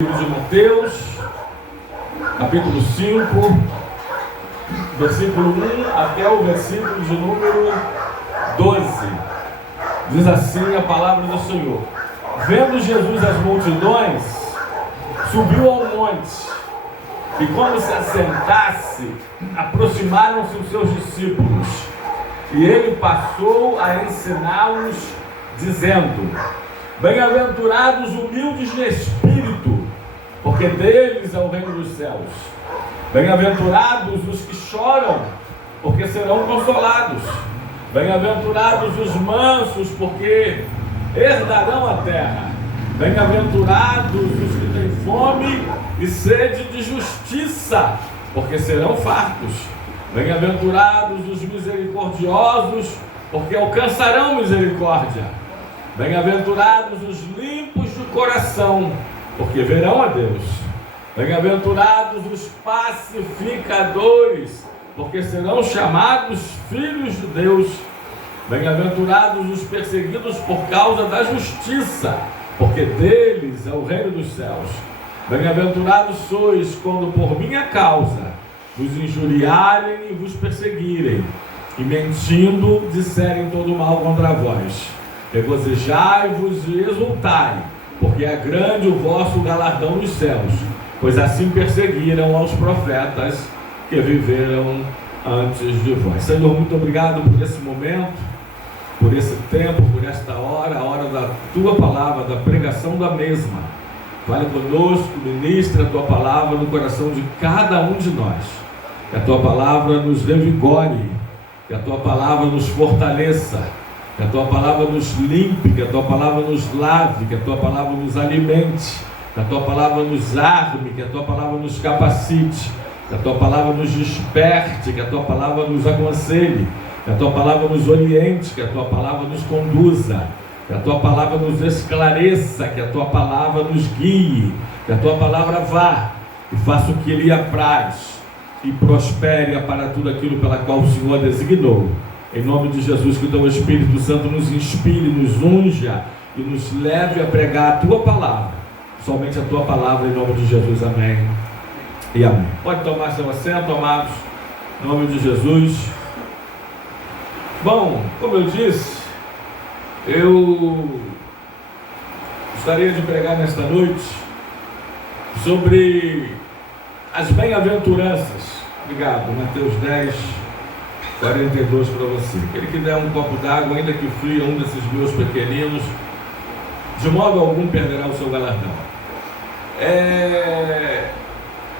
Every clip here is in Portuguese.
Livro de Mateus, capítulo 5, versículo 1 até o versículo de número 12. Diz assim a palavra do Senhor: Vendo Jesus as multidões, subiu ao monte, e quando se assentasse, aproximaram-se os seus discípulos, e ele passou a ensiná-los, dizendo: Bem-aventurados humildes de espírito, porque deles é o reino dos céus. Bem-aventurados os que choram, porque serão consolados. Bem-aventurados os mansos, porque herdarão a terra. Bem-aventurados os que têm fome e sede de justiça, porque serão fartos. Bem-aventurados os misericordiosos, porque alcançarão misericórdia. Bem-aventurados os limpos de coração, porque verão a Deus. Bem-aventurados os pacificadores, porque serão chamados filhos de Deus. Bem-aventurados os perseguidos por causa da justiça, porque deles é o reino dos céus. Bem-aventurados sois quando por minha causa vos injuriarem e vos perseguirem, e mentindo disserem todo mal contra vós. Regozijai-vos e exultai, porque é grande o vosso galardão nos céus, pois assim perseguiram aos profetas que viveram antes de vós. Senhor, muito obrigado por esse momento, por esse tempo, por esta hora, a hora da tua palavra, da pregação da mesma. Fale conosco, ministra a tua palavra no coração de cada um de nós. Que a tua palavra nos revigore, que a tua palavra nos fortaleça, que a tua palavra nos limpe, que a tua palavra nos lave, que a tua palavra nos alimente, que a tua palavra nos arme, que a tua palavra nos capacite, que a tua palavra nos desperte, que a tua palavra nos aconselhe, que a tua palavra nos oriente, que a tua palavra nos conduza, que a tua palavra nos esclareça, que a tua palavra nos guie, que a tua palavra vá e faça o que lhe apraz e prospere para tudo aquilo pela qual o Senhor designou. Em nome de Jesus, que o teu Espírito Santo nos inspire, nos unja e nos leve a pregar a tua palavra, somente a tua palavra, em nome de Jesus, amém e amém. Pode tomar seu assento, amados, em nome de Jesus. Bom, como eu disse, eu gostaria de pregar nesta noite sobre as bem-aventuranças. Obrigado, Mateus 10, 42 para você. Aquele que der um copo d'água, ainda que frio, um desses meus pequeninos, de modo algum perderá o seu galardão.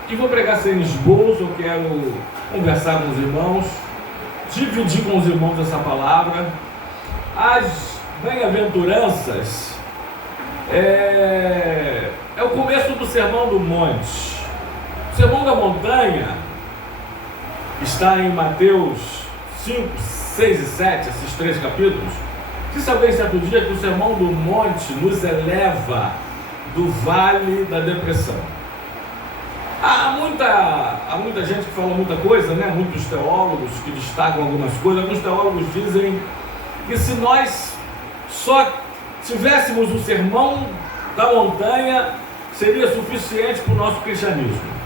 E vou pregar sem esboço. Eu quero conversar com os irmãos, dividir com os irmãos essa palavra. As bem-aventuranças é o começo do Sermão do Monte. O Sermão da Montanha está em Mateus 5, 6 e 7, esses três capítulos. Disse alguém certo dia que o Sermão do Monte nos eleva do vale da depressão. Há muita gente que fala muita coisa, né? Muitos teólogos que destacam algumas coisas. Alguns teólogos dizem que se nós só tivéssemos o Sermão da Montanha, seria suficiente para o nosso cristianismo.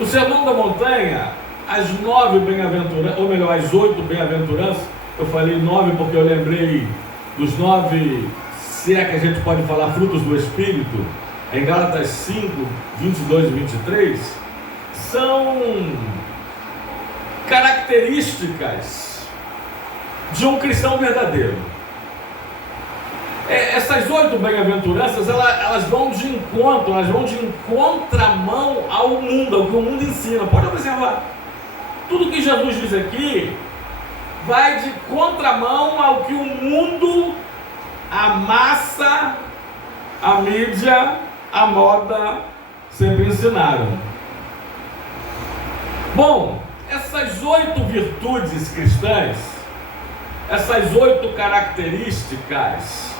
O Sermão da Montanha, as 9 bem-aventuranças, ou melhor, as 8 bem-aventuranças, eu falei 9 porque eu lembrei dos 9, se é que a gente pode falar, frutos do Espírito, em Gálatas 5, 22 e 23, são características de um cristão verdadeiro. Essas 8 bem-aventuranças, elas vão de encontro, elas vão de contramão ao mundo, ao que o mundo ensina. Pode observar, tudo que Jesus diz aqui vai de contramão ao que o mundo, a massa, a mídia, a moda sempre ensinaram. Bom, essas 8 virtudes cristãs, essas 8 características,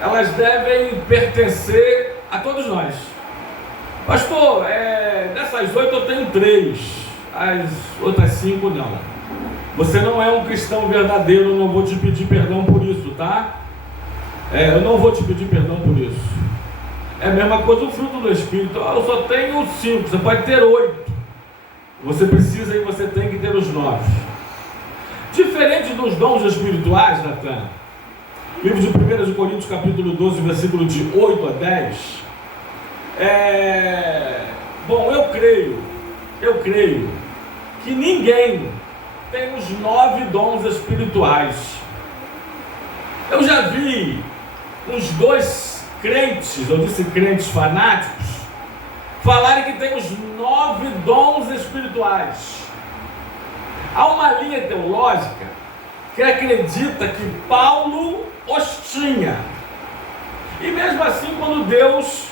elas devem pertencer a todos nós. Pastor, dessas 8 eu tenho 3, as outras 5 não. Você não é um cristão verdadeiro, não vou te pedir perdão por isso, tá? Eu não vou te pedir perdão por isso. É a mesma coisa o fruto do Espírito. Eu só tenho 5, você pode ter 8. Você precisa e você tem que ter os 9. Diferente dos dons espirituais, Natan, livro de 1 de Coríntios, capítulo 12, versículo de 8 a 10. Bom, eu creio que ninguém tem os 9 dons espirituais. Eu já vi uns 2 crentes, eu disse crentes fanáticos, falarem que tem os 9 dons espirituais. Há uma linha teológica que acredita que Paulo os tinha. E mesmo assim, quando Deus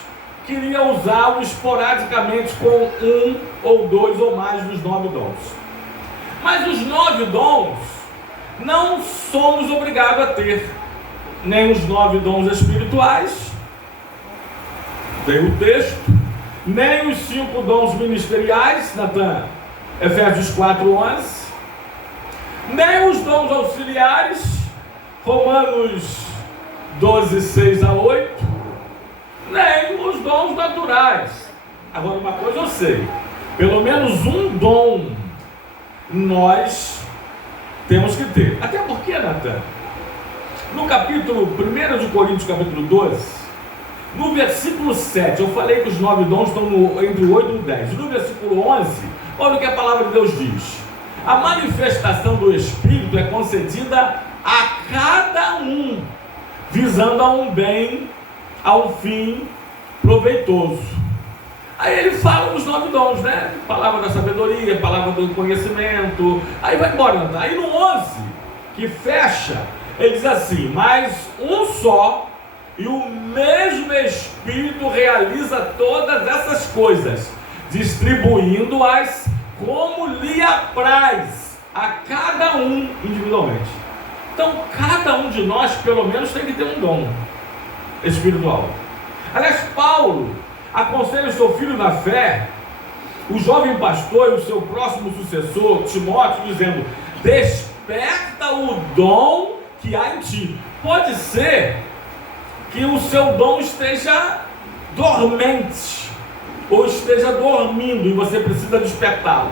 queria usá-lo esporadicamente com 1 ou 2 ou mais dos 9 dons. Mas os 9 dons não somos obrigados a ter. Nem os 9 dons espirituais, tem o texto, nem os 5 dons ministeriais, Natan, Efésios 4:11, nem os dons auxiliares, Romanos 12, 6 a 8, nem os dons naturais. Agora, uma coisa eu sei, pelo menos um dom nós temos que ter. Até porque, Natan, no capítulo 1 de Coríntios, capítulo 12, no versículo 7, eu falei que os 9 dons estão entre o 8 e o 10. No versículo 11, olha o que a palavra de Deus diz: a manifestação do Espírito é concedida a cada um, visando a um bem, a um fim proveitoso. Aí ele fala dos 9 dons, né? Palavra da sabedoria, palavra do conhecimento, aí vai embora. Aí no 11, que fecha, ele diz assim: mas um só e o mesmo Espírito realiza todas essas coisas, distribuindo-as como lhe apraz a cada um individualmente. Então, cada um de nós, pelo menos, tem que ter um dom espiritual. Aliás, Paulo aconselha o seu filho na fé, o jovem pastor e o seu próximo sucessor, Timóteo, dizendo: desperta o dom que há em ti. Pode ser que o seu dom esteja dormente, ou esteja dormindo e você precisa despertá-lo.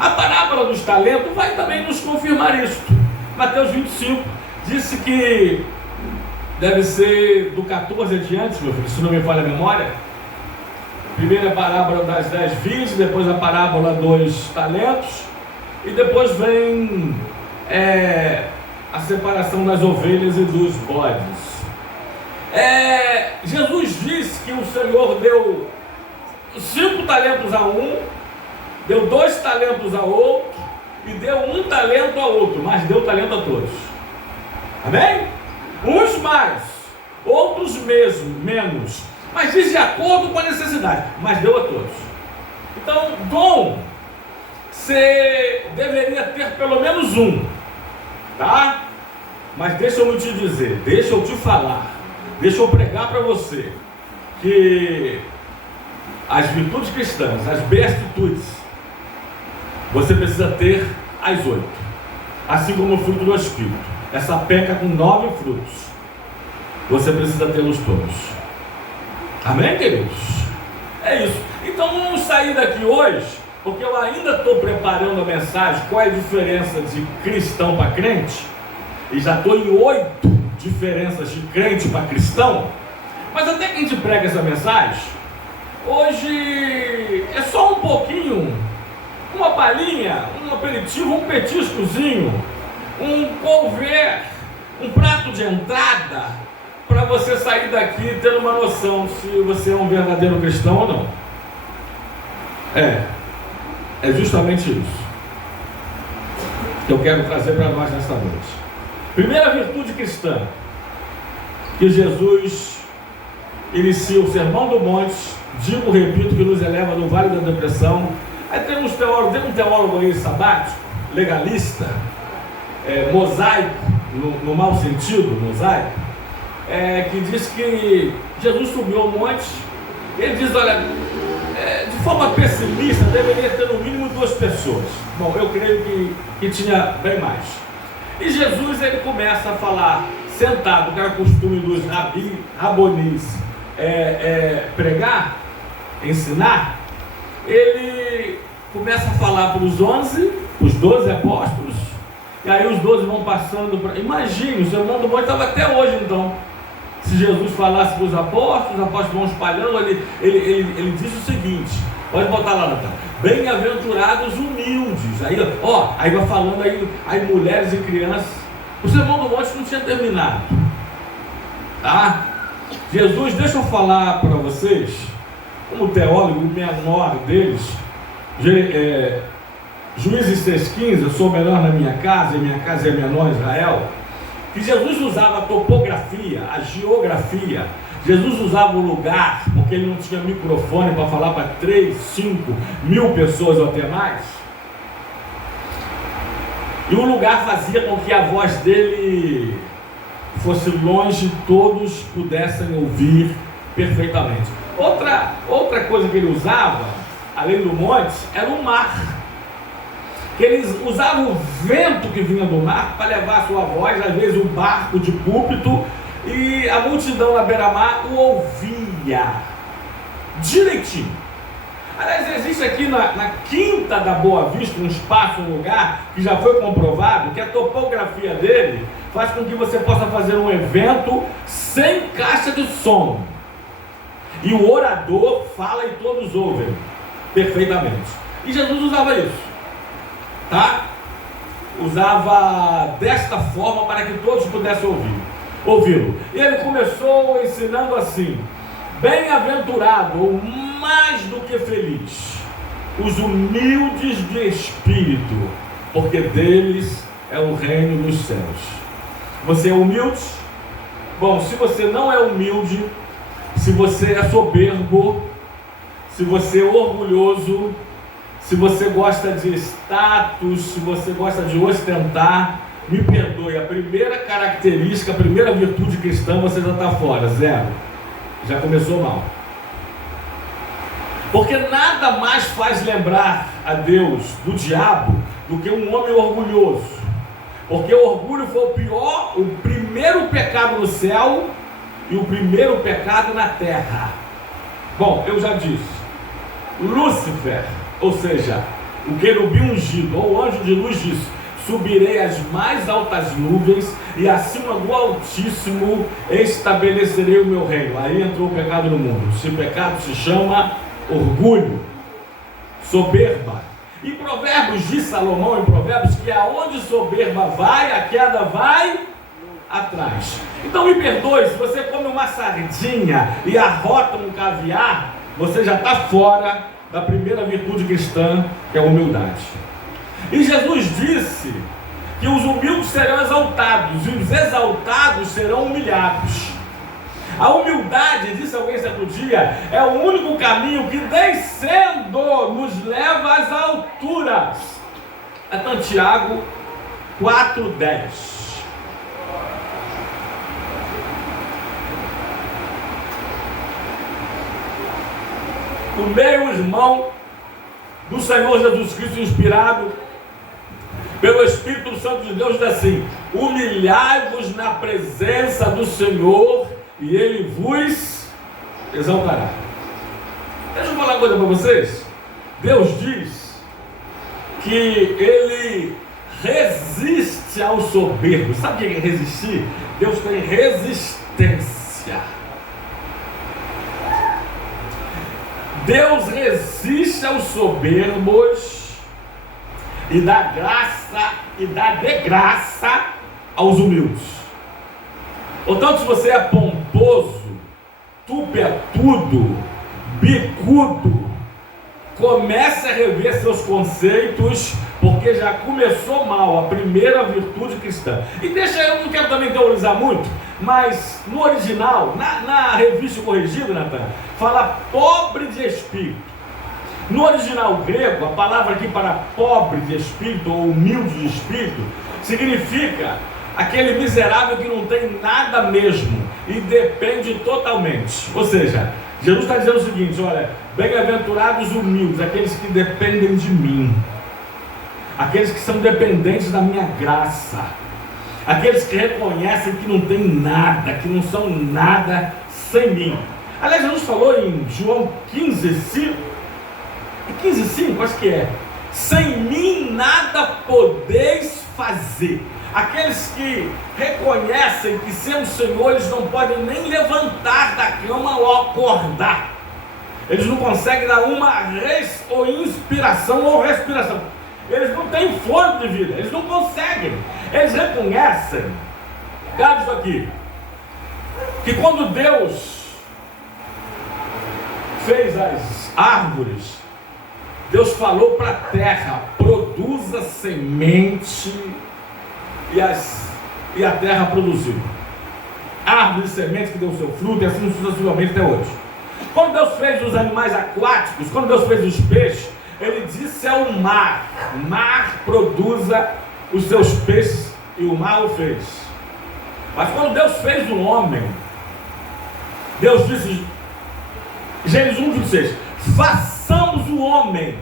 A parábola dos talentos vai também nos confirmar isso. Mateus 25 disse que deve ser do 14 adiante, meu filho, se não me falha a memória. Primeiro a parábola das 10 virgens, depois a parábola dos talentos, e depois vem a separação das ovelhas e dos bodes. Jesus disse que o Senhor deu 5 talentos a um, deu 2 talentos a outro, e deu 1 talento a outro, mas deu talento a todos. Amém? Uns mais, outros menos, mas diz de acordo com a necessidade, mas deu a todos. Então, dom, você deveria ter pelo menos um, tá? Mas deixa eu te dizer, deixa eu te falar, deixa eu pregar para você que as virtudes cristãs, as beatitudes, você precisa ter as 8, assim como o fruto do Espírito. Essa peca com 9 frutos, você precisa tê-los todos. Amém, queridos? É isso. Então vamos sair daqui hoje, porque eu ainda estou preparando a mensagem, qual é a diferença de cristão para crente, e já estou em 8 diferenças de crente para cristão. Mas até que a gente prega essa mensagem, hoje é só um pouquinho, uma palhinha, um aperitivo, um petiscozinho, um couvert, um prato de entrada, para você sair daqui tendo uma noção se você é um verdadeiro cristão ou não. É justamente isso que eu quero trazer para nós nesta noite. Primeira virtude cristã que Jesus inicia o Sermão do Monte, repito, que nos eleva do Vale da Depressão. Aí tem um teólogo aí sabático, legalista, mosaico, no mau sentido, mosaico, que diz que Jesus subiu ao monte. Ele diz: olha, de forma pessimista, deveria ter no mínimo 2 pessoas. Bom, eu creio que tinha bem mais. E Jesus, ele começa a falar sentado, que era costume dos rabonis pregar, ensinar, ele começa a falar para os 12 apóstolos, e aí os 12 vão passando para... Imagine, o Sermão do Monte estava até hoje, então. Se Jesus falasse para os apóstolos vão espalhando, ele diz o seguinte, pode botar lá, Natália: bem-aventurados humildes. Aí vai falando aí mulheres e crianças. O Sermão do Monte não tinha terminado, tá? Jesus, deixa eu falar para vocês, como teólogo menor deles, Juízes 6,15, eu sou menor na minha casa, e minha casa é menor em Israel, que Jesus usava a topografia, a geografia. Jesus usava o lugar, porque ele não tinha microfone para falar para 3, 5 mil pessoas ou até mais. E o lugar fazia com que a voz dele fosse longe, todos pudessem ouvir perfeitamente. Outra coisa que ele usava, além do monte, era o mar. Que eles usavam o vento que vinha do mar para levar a sua voz, às vezes um barco de púlpito, e a multidão na beira-mar o ouvia direitinho. Aliás, existe aqui na Quinta da Boa Vista um espaço, um lugar que já foi comprovado que a topografia dele faz com que você possa fazer um evento sem caixa de som, e o orador fala e todos ouvem perfeitamente. E Jesus usava isso, tá? Usava desta forma para que todos pudessem ouvi-lo. E ele começou ensinando assim: bem-aventurado, ou mais do que feliz, os humildes de espírito, porque deles é o reino dos céus. Você é humilde? Bom, se você não é humilde, se você é soberbo, se você é orgulhoso, se você gosta de status, se você gosta de ostentar, me perdoe, a primeira característica, a primeira virtude cristã, você já está fora, zero. Já começou mal. Porque nada mais faz lembrar a Deus do diabo do que um homem orgulhoso. Porque o orgulho foi o primeiro pecado no céu e o primeiro pecado na terra. Bom, eu já disse, Lúcifer, ou seja, o querubim ungido, ou o anjo de luz disse: subirei às mais altas nuvens e acima do Altíssimo estabelecerei o meu reino. Aí entrou o pecado no mundo. Esse pecado se chama orgulho, soberba. E Provérbios diz Salomão, em Provérbios, que aonde soberba vai, a queda vai atrás. Então me perdoe, se você come uma sardinha e arrota um caviar, você já está fora da primeira virtude cristã, que é a humildade. E Jesus disse que os humildes serão exaltados e os exaltados serão humilhados. A humildade, disse alguém certo dia, é o único caminho que, descendo, nos leva às alturas. É Tiago 4,10. O meu irmão do Senhor Jesus Cristo, inspirado pelo Espírito Santo de Deus, diz assim: humilhai-vos na presença do Senhor e Ele vos exaltará. Deixa eu falar uma coisa para vocês. Deus diz que Ele resiste ao soberbo. Sabe o que é resistir? Deus tem resistência. Deus resiste aos soberbos e dá graça e dá de graça aos humildes. Portanto, se você é pomposo, tupetudo, bicudo, comece a rever seus conceitos, porque já começou mal a primeira virtude cristã. E eu não quero também teorizar muito, mas no original, na revista corrigida, Natan, fala pobre de espírito. No original grego, a palavra aqui para pobre de espírito ou humilde de espírito significa aquele miserável que não tem nada mesmo e depende totalmente. Ou seja, Jesus está dizendo o seguinte: olha, bem-aventurados humildes, aqueles que dependem de mim, aqueles que são dependentes da minha graça. Aqueles que reconhecem que não tem nada, que não são nada sem mim. Aliás, Jesus falou em João 15:5, 15:5, acho que é: sem mim nada podeis fazer. Aqueles que reconhecem que sem o Senhor eles não podem nem levantar da cama ou acordar. Eles não conseguem dar uma ou inspiração ou respiração. Eles não têm fôlego de vida, eles não conseguem. Eles reconhecem, grave isso aqui, que quando Deus fez as árvores, Deus falou para a terra: produza semente, e a terra produziu árvores e sementes que deu o seu fruto, e assim sucessivamente até hoje. Quando Deus fez os animais aquáticos, quando Deus fez os peixes, Ele disse ao mar: mar, produza os seus peixes, e o mar o fez. Mas quando Deus fez o homem, Deus disse, Gênesis 1:26, façamos o homem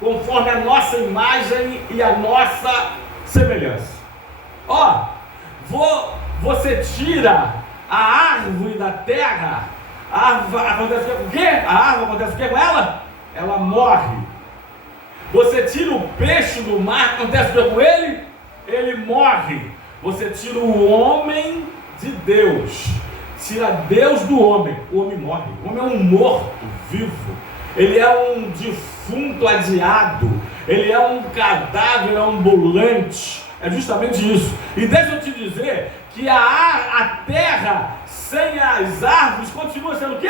conforme a nossa imagem e a nossa semelhança. Ó, você tira a árvore da terra, a árvore acontece o quê? A árvore acontece o quê com ela? Ela morre. Você tira o peixe do mar, acontece o que com ele? Ele morre. Você tira o homem de Deus, tira Deus do homem, o homem morre. O homem é um morto vivo, ele é um defunto adiado, ele é um cadáver ambulante. É justamente isso. E deixa eu te dizer que a terra sem as árvores continua sendo o quê?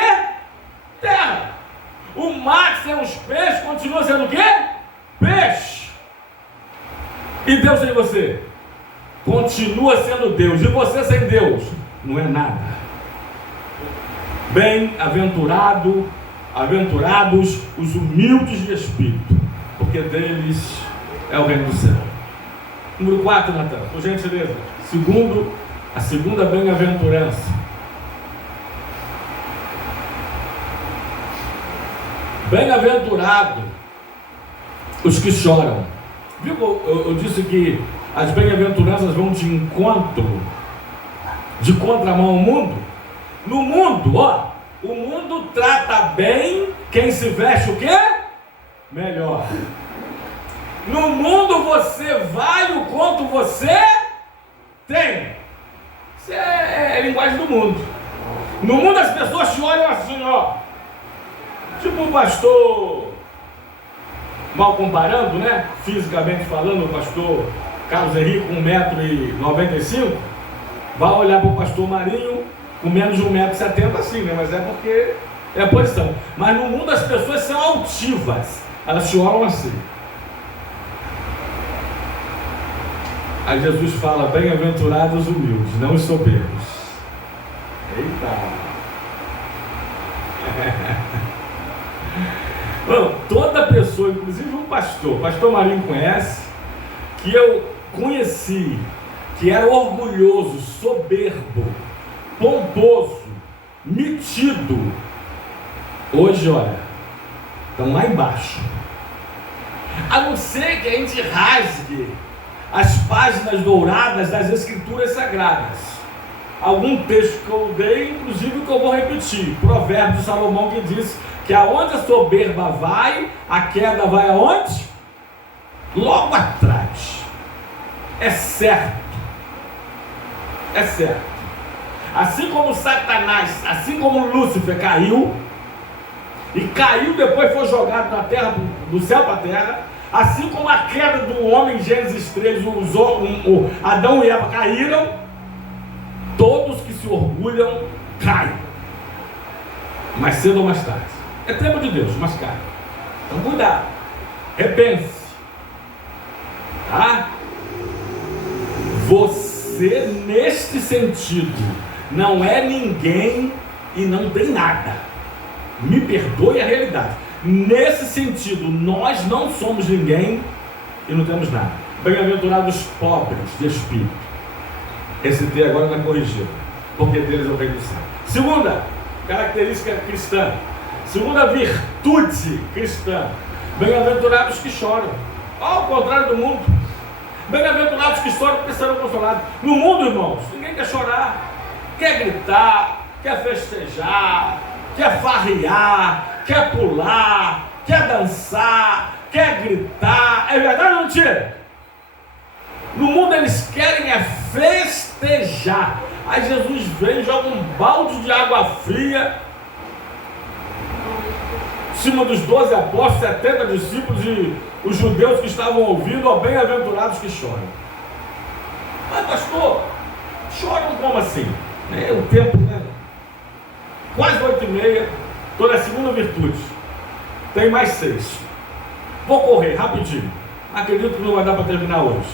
Terra. O mar sem os peixes continua sendo o quê? Peixe. E Deus sem você continua sendo Deus. E você sem Deus não é nada. Aventurados os humildes de espírito, porque deles é o reino do céu. Número 4, Natan, por gentileza. A segunda bem-aventurança. Bem-aventurado os que choram. Viu? Eu disse que as bem-aventuranças vão de encontro, de contramão ao mundo. No mundo, ó, o mundo trata bem quem se veste o quê? Melhor. No mundo você vale o quanto você tem. Isso é linguagem do mundo. No mundo as pessoas te olham assim, ó. Tipo o pastor, mal comparando, né? Fisicamente falando, o pastor Carlos Henrique com 1,95 m, vai olhar para o pastor Marinho com menos de 1,70 m assim, né? Mas é porque é a posição. Mas no mundo as pessoas são altivas. Elas te olham assim. Aí Jesus fala: bem-aventurados os humildes, não os soberbos. Eita! Bom, toda pessoa, inclusive um pastor Marinho conhece, que eu conheci, que era orgulhoso, soberbo, pomposo, metido, hoje, olha, estão lá embaixo. A não ser que a gente rasgue as páginas douradas das Escrituras Sagradas. Algum texto que eu dei, inclusive, que eu vou repetir. Provérbio de Salomão, que diz que aonde a soberba vai, a queda vai aonde? Logo atrás. É certo. É certo. Assim como Satanás, assim como Lúcifer caiu, e caiu, depois foi jogado na terra, do céu para a terra, assim como a queda do homem em Gênesis 3, Adão e Eva caíram, todos que se orgulham caem, mais cedo ou mais tarde. É tempo de Deus, mas cai. Então cuidado, repense, tá? Você, neste sentido, não é ninguém e não tem nada. Me perdoe a realidade. Nesse sentido, nós não somos ninguém e não temos nada. Bem-aventurados pobres de espírito. Esse T agora não é corrigido, porque deles é o reino do céu. Segunda característica cristã, segunda virtude cristã: bem-aventurados que choram. Ao contrário do mundo, Bem-aventurados que choram porque serão consolados. No mundo, irmãos, ninguém quer chorar, quer gritar, quer festejar, quer farrear, quer pular, quer dançar, quer gritar. É verdade ou mentira? No mundo eles querem é festejar. Aí Jesus vem, joga um balde de água fria em cima dos 12 apóstolos, 70 discípulos e os judeus que estavam ouvindo, ó, bem-aventurados que choram. Mas pastor, choram como assim? O tempo, né? Quase 8h30, estou na segunda virtude. Tem mais 6. Vou correr rapidinho. Acredito que não vai dar para terminar hoje.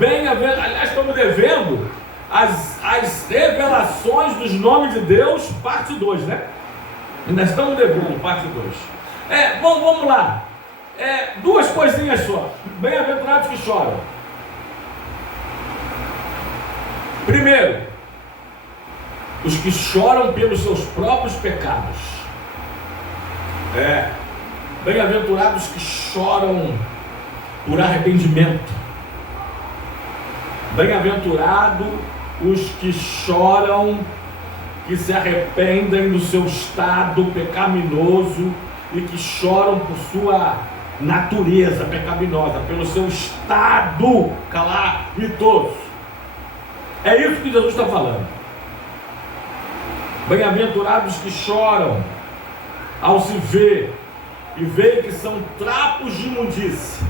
Aliás, estamos devendo as revelações dos nomes de Deus, parte 2, né? Ainda estamos devendo, parte 2. Vamos lá. 2 coisinhas só. Bem-aventurados que choram. Primeiro, os que choram pelos seus próprios pecados. Bem-aventurados que choram por arrependimento. Bem-aventurado os que choram, que se arrependem do seu estado pecaminoso e que choram por sua natureza pecaminosa, pelo seu estado calamitoso. É isso que Jesus está falando. Bem-aventurados que choram ao se ver e veem que são trapos de imundície,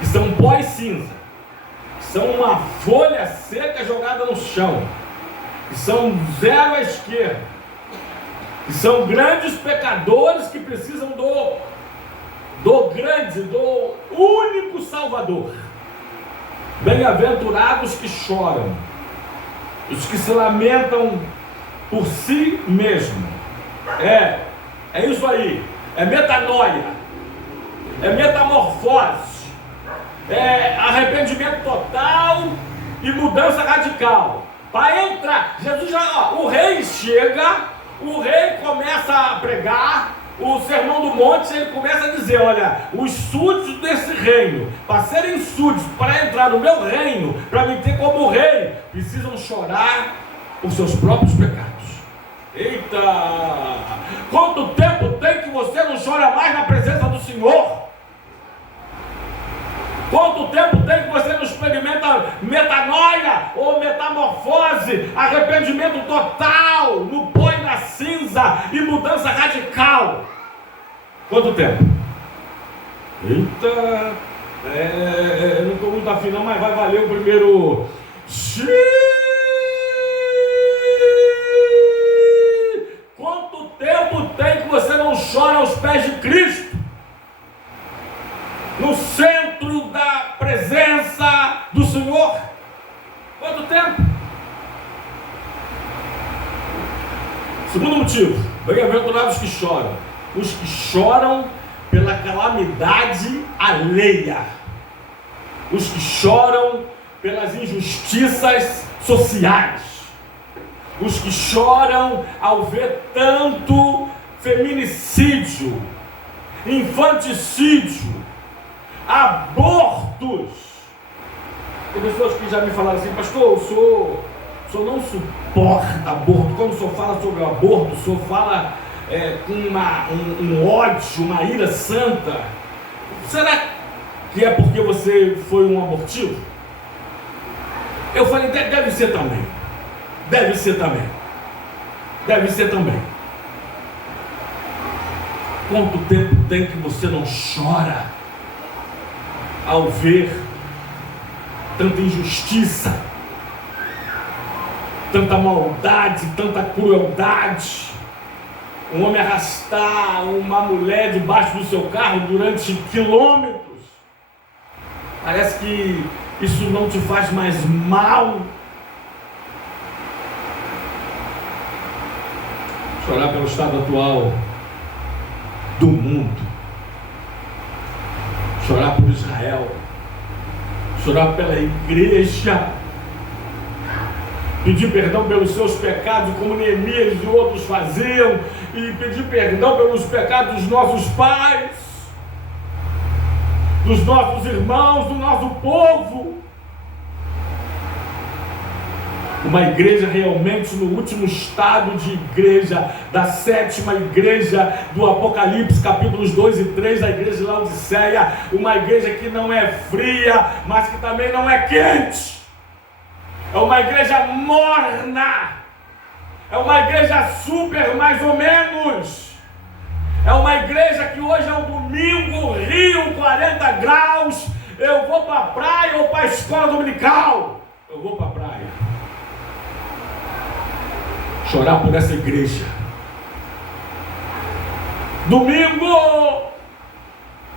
que são pó e cinza, que são uma folha seca jogada no chão, que são zero à esquerda, que são grandes pecadores que precisam do único Salvador. Bem-aventurados que choram, os que se lamentam por si mesmo. É isso aí. É metanoia, é metamorfose, é arrependimento total e mudança radical. Para entrar, Jesus o rei chega, o rei começa a pregar, o sermão do monte, ele começa a dizer, olha, os súditos desse reino, para serem súditos, para entrar no meu reino, para me ter como rei, precisam chorar por seus próprios pecados. Eita! Quanto tempo tem que você não chora mais na presença do Senhor? Quanto tempo tem que você não experimenta metanoia ou metamorfose, arrependimento total, no pó e na cinza e mudança radical? Quanto tempo? Eita! Não estou muito afim não, mas vai valer o primeiro... Quanto tempo tem que você não chora aos pés de Cristo? No centro da presença do Senhor? Quanto tempo? Segundo motivo, bem-aventurados que choram, os que choram pela calamidade alheia, os que choram pelas injustiças sociais, os que choram ao ver tanto feminicídio, infanticídio, abortos. Tem pessoas que já me falaram assim, pastor, o senhor não suporta aborto. Quando o senhor fala sobre o aborto, o senhor fala com um ódio, uma ira santa. Será que é porque você foi um abortivo? Eu falei, deve ser também. Deve ser também. Deve ser também. Quanto tempo tem que você não chora ao ver tanta injustiça, tanta maldade, tanta crueldade? Um homem arrastar uma mulher debaixo do seu carro durante quilômetros. Parece que isso não te faz mais mal. Chorar pelo estado atual do mundo, chorar por Israel, chorar pela igreja, pedir perdão pelos seus pecados, como Neemias e outros faziam, e pedir perdão pelos pecados dos nossos pais. dos nossos irmãos, do nosso povo. Uma igreja realmente no último estado de igreja, da sétima igreja do Apocalipse, capítulos 2 e 3, a igreja de Laodiceia. Uma igreja que não é fria, mas que também não é quente. É uma igreja morna. É uma igreja super mais ou menos. É uma igreja que hoje é um domingo, Rio, 40 graus. Eu vou para a praia ou para a escola dominical? Eu vou para a praia. Chorar por essa igreja. Domingo,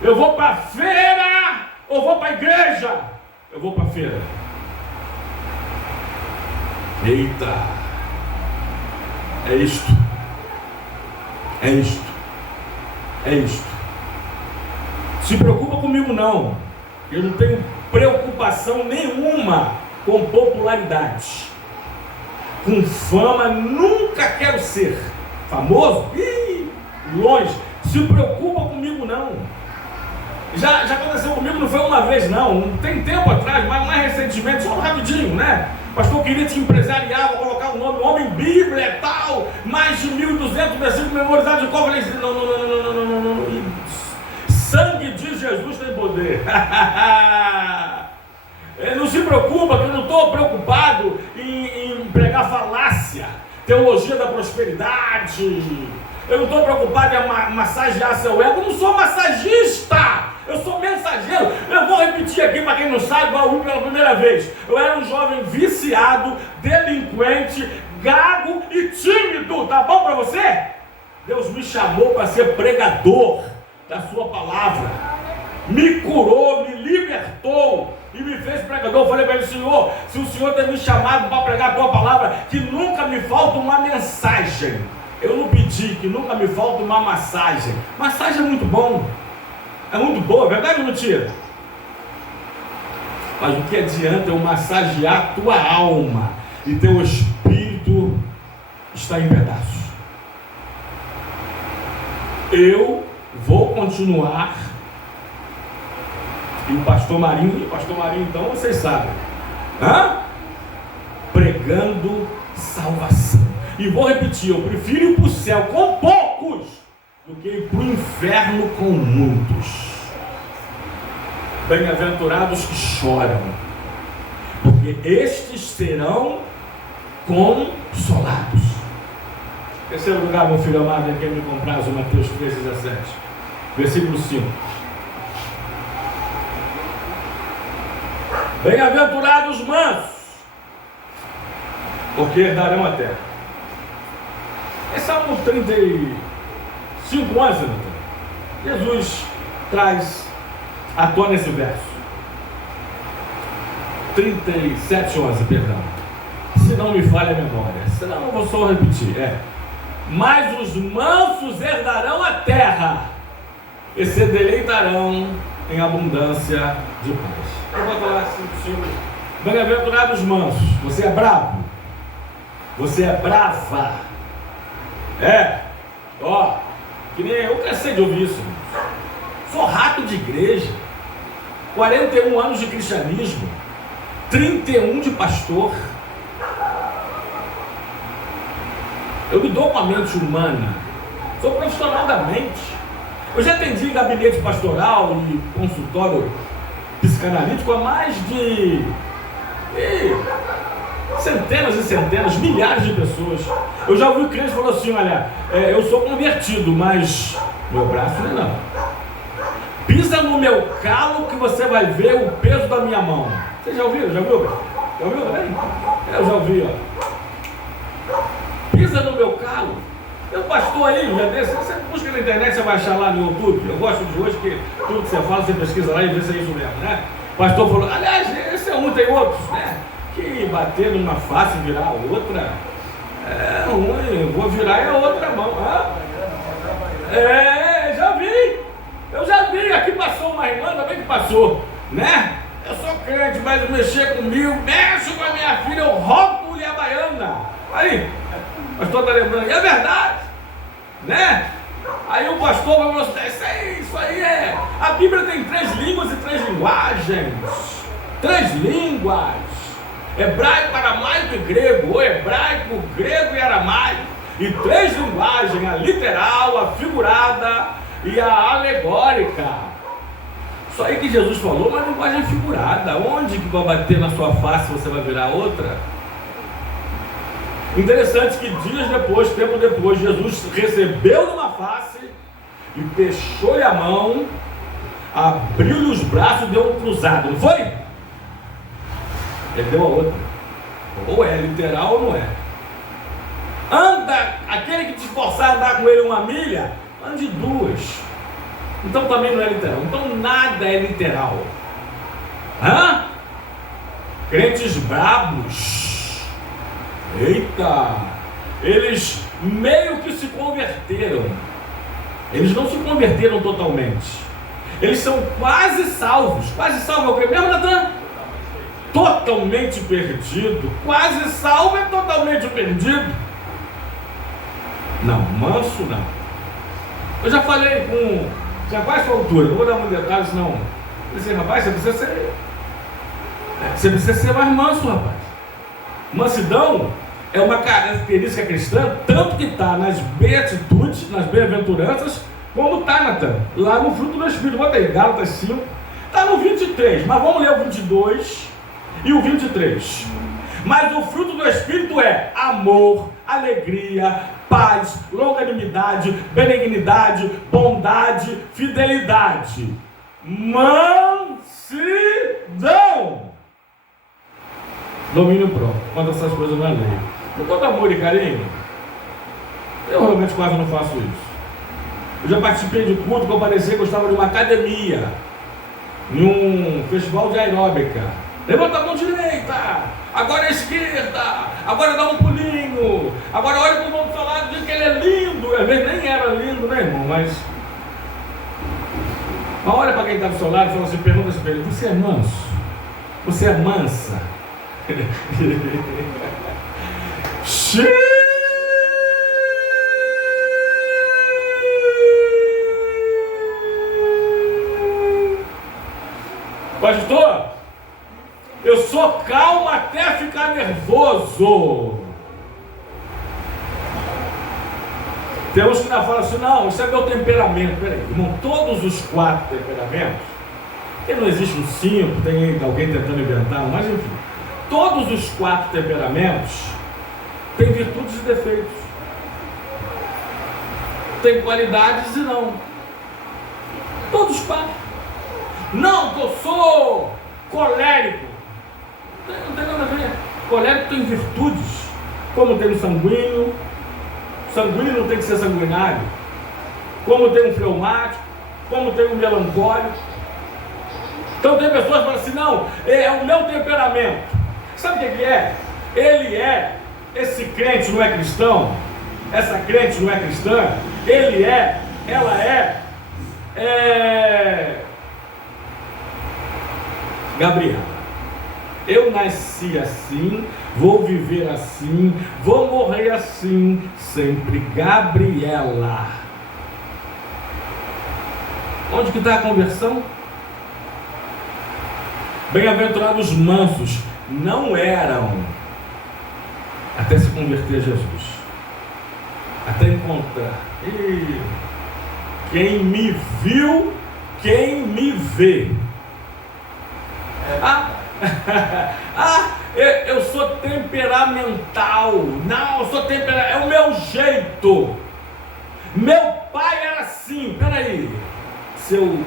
eu vou para a feira ou vou para a igreja? Eu vou para a feira. Eita, é isto. É isto. É isto. Se preocupa comigo não. Eu não tenho preocupação nenhuma com popularidade. Com fama, nunca quero ser famoso. Ih, longe. Se preocupa comigo não. Já aconteceu comigo, não foi uma vez não. Tem tempo atrás, mas mais recentemente, só rapidinho, né? O pastor queria te empresariar, vou colocar o nome, homem Bíblia e tal, mais de 1.200 versículos memorizados de qual eu falei assim, não. Sangue de Jesus tem poder. Não se preocupa, que eu não estou preocupado em pregar falácia, teologia da prosperidade. Eu não estou preocupado em massagear seu ego. Eu não sou massagista, eu sou mensageiro. Eu vou repetir aqui para quem não sabe, igual pela primeira vez. Eu era um jovem viciado, delinquente, gago e tímido. Tá bom para você? Deus me chamou para ser pregador da sua palavra. Me curou, me libertou e me fez pregador. Eu falei para ele: Senhor, se o Senhor tem me chamado para pregar a tua palavra, que nunca me falta uma mensagem. Eu não pedi que nunca me falte uma massagem. Massagem é muito bom. É muito boa, verdade ou mentira? Mas o que adianta eu massagear a tua alma e teu espírito está em pedaços? Eu vou continuar. E o pastor Marinho então vocês sabem, pregando salvação. E vou repetir, eu prefiro ir para o céu com poucos do que ir para o inferno com muitos. Bem-aventurados que choram, porque estes serão consolados. Terceiro lugar, meu filho amado, é quem me compraz, Mateus 3,17, versículo 5. Bem-aventurados mansos, porque herdarão a terra. É Salmo 35, 11, Jesus traz à tona esse verso. 37, 11, perdão. Se não me falha a memória, senão eu vou só repetir. Mas os mansos herdarão a terra e se deleitarão em abundância de paz. Eu vou falar assim para o Senhor. Bem-aventurados mansos. Você é bravo? Você é brava? Que nem eu cansei de ouvir isso. Sou rato de igreja, 41 anos de cristianismo, 31 de pastor. Eu me dou com a mente humana, sou profissional da mente. Eu já atendi gabinete pastoral e consultório psicanalítico a mais de centenas e centenas, milhares de pessoas. Eu já ouvi o crente falar assim: olha, eu sou convertido, mas meu braço não. Pisa no meu calo que você vai ver o peso da minha mão. Você já ouviu? Já ouviu? Já ouviu também? Eu já ouvi, Pisa no meu calo. Tem um pastor aí, já desse, você busca na internet, você vai achar lá no YouTube. Eu gosto de hoje que tudo que você fala, você pesquisa lá e vê se é isso mesmo, né? O pastor falou, aliás, esse é um, tem outros, né? Que bater numa face e virar a outra é ruim, vou virar a outra mão. Eu já vi, aqui passou uma irmã, também que passou, né? Eu sou crente, mas mexer comigo, mexo com a minha filha, eu roubo-lhe a baiana. Aí, o pastor está lembrando, e é verdade, né? Aí o pastor vai falar assim, isso aí é... A Bíblia tem 3 línguas e 3 linguagens. 3 línguas. Hebraico, aramaico e grego. Ou hebraico, grego e aramaico. E 3 linguagens, a literal, a figurada e a alegórica. Isso aí que Jesus falou, uma linguagem figurada. Onde que vai bater na sua face você vai virar outra? Interessante que dias depois, tempo depois, Jesus recebeu numa face e fechou-lhe a mão, abriu-lhe os braços e deu um cruzado, não foi? Ele deu a outra. Ou é literal ou não é. Anda, aquele que te esforçar a andar com ele 1 milha, ande 2. Então também não é literal. Então nada é literal. Crentes brabos. Eita! Eles meio que se converteram. Eles não se converteram totalmente. Eles são quase salvos. Quase salvo é o que mesmo, Natan? Totalmente perdido. Quase salvo é totalmente perdido. Não, manso não. Eu já falei com... Já qual é a sua altura? Não vou dar muito detalhe, senão... Eu disse, rapaz, você precisa ser mais manso, rapaz. Mansidão é uma característica cristã, tanto que está nas beatitudes, nas bem-aventuranças, como está, Natan, lá no fruto do Espírito. Bota aí, Gálatas 5. Está no 23, mas vamos ler o 22 e o 23. Mas o fruto do Espírito é amor, alegria, paz, longanimidade, benignidade, bondade, fidelidade, mansidão, domínio próprio. Quando essas coisas não é lei. Com todo amor e carinho, eu realmente quase não faço isso. Eu já participei de culto que eu parecia que eu estava numa academia, num festival de aeróbica. Levanta a mão direita, agora a esquerda, agora dá um pulinho, agora olha para o irmão do seu lado e diz que ele é lindo. Às vezes nem era lindo, né, irmão? Mas olha para quem está do seu lado e fala assim, pergunta assim para ele, você é manso? Você é mansa? Pastor, eu sou calmo até ficar nervoso. Tem uns que ainda falam assim, não, isso é meu temperamento. Peraí, irmão, todos os 4 temperamentos, porque não existe um 5, tem alguém tentando inventar, mas enfim, todos os 4 temperamentos têm virtudes e defeitos. Tem qualidades e não. Todos os 4. Não, que eu sou colérico. Não tem nada a ver. Colérico tem virtudes, como tem o sanguíneo. Sanguíneo não tem que ser sanguinário. Como tem um fleumático, como tem um melancólico. Então tem pessoas que falam assim, não, é o meu temperamento. Sabe o que é? Ele é, esse crente não é cristão, essa crente não é cristã, ele é, ela é Gabriela. Eu nasci assim, vou viver assim, vou morrer assim, sempre Gabriela. Onde que está a conversão? Bem-aventurados mansos, não eram, até se converter a Jesus, até encontrar. E quem me viu, quem me vê. Eu sou temperamental. Não, eu sou temperamental. É o meu jeito. Meu pai era assim. Peraí. Seu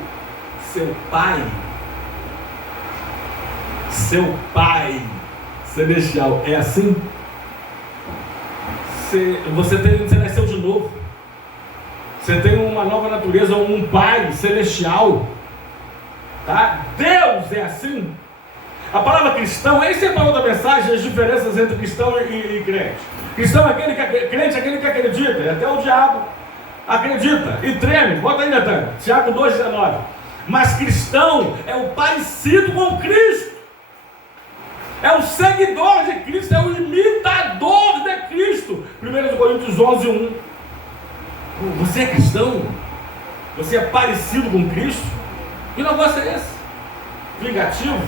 pai celestial é assim? Você nasceu de novo. Você tem uma nova natureza, um pai celestial. Tá? Deus é assim. A palavra cristão, aí você falou da mensagem, as diferenças entre cristão e crente. Cristão é aquele que crente, é aquele que acredita, e até o diabo acredita e treme. Bota aí, Natan, Tiago 2,19. Mas cristão é o parecido com Cristo, é o seguidor de Cristo, é o imitador de Cristo. 1 Coríntios 11:1. Você é cristão? Você é parecido com Cristo? Que negócio é esse? Vingativo?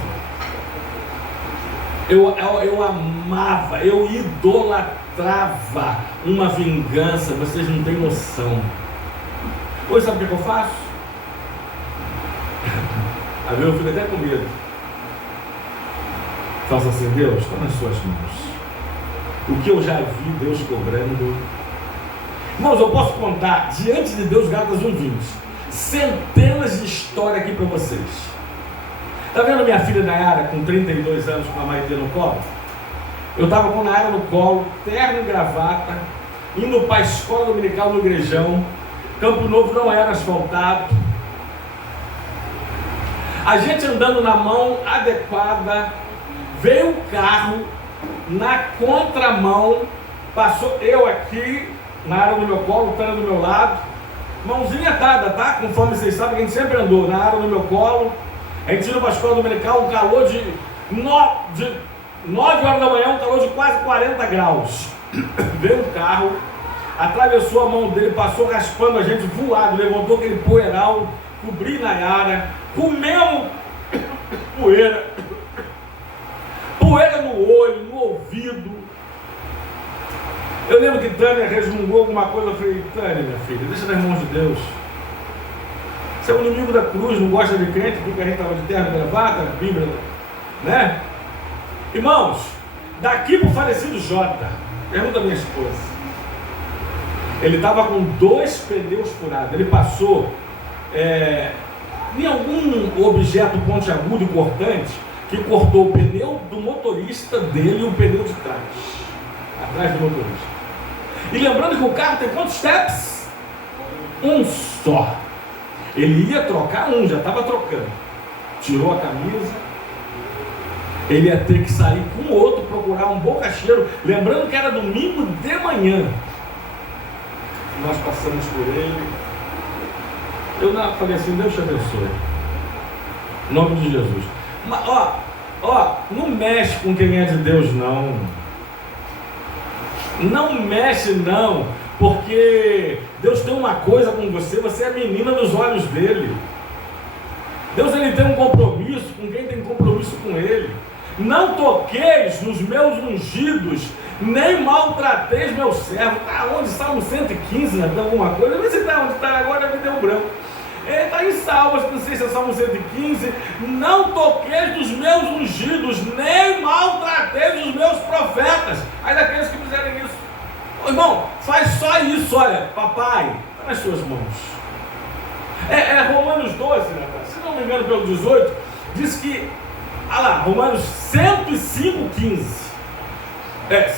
Eu amava, eu idolatrava uma vingança, vocês não têm noção. Hoje sabe o que eu faço? Aí eu fico até com medo. Faço assim: Deus, está nas suas mãos. O que eu já vi Deus cobrando. Irmãos, eu posso contar diante de Deus, Gálatas 1:20, centenas de histórias aqui para vocês. Está vendo minha filha Nayara com 32 anos com a Maite no colo? Eu estava com a Nayara no colo, terno e gravata, indo para a escola dominical no Igrejão. Campo Novo não era asfaltado. A gente andando na mão adequada, veio um carro na contramão, passou eu aqui, Nayara no meu colo, Tânia do meu lado, mãozinha dada, tá? Conforme vocês sabem, que a gente sempre andou, Nayara no meu colo. A gente indo para a escola dominical, um calor de 9 horas da manhã, um calor de quase 40 graus. Veio um carro, atravessou a mão dele, passou raspando a gente, voado, levantou aquele poeiral, cobriu Nayara, comemos poeira no olho, no ouvido. Eu lembro que Tânia resmungou alguma coisa. Eu falei: Tânia, minha filha, deixa nas mãos de Deus. Você é o inimigo da cruz, não gosta de crente, porque a gente estava de terno e gravata, Bíblia, né? Irmãos, daqui para o falecido Jota, pergunta a minha esposa. Ele estava com 2 pneus furados. Ele passou em algum objeto pontiagudo e cortante que cortou o pneu do motorista dele e o pneu de trás, atrás do motorista. E lembrando que o carro tem quantos steps? Um só. Ele ia trocar um, já estava trocando. Tirou a camisa. Ele ia ter que sair com o outro, procurar um bocacheiro. Lembrando que era domingo de manhã. Nós passamos por ele. Eu falei assim: Deus te abençoe. Em nome de Jesus. Mas, não mexe com quem é de Deus, não. Não mexe, não. Porque Deus tem uma coisa com você, você é menina nos olhos dele. Deus, ele tem um compromisso com quem tem compromisso com ele. Não toqueis nos meus ungidos, nem maltrateis meu servo. Está onde? Salmo 115, né? Tem alguma coisa? Não sei se está onde está agora, me deu um branco. Ele está em Salmos, não sei se é Salmo 115. Não toqueis dos meus ungidos, nem maltrateis os meus profetas. Aí daqueles que fizerem isso. Irmão, faz só isso, olha, papai, está nas suas mãos. Romanos 12, né? Se não me engano, pelo 18, diz que, Romanos 105:15.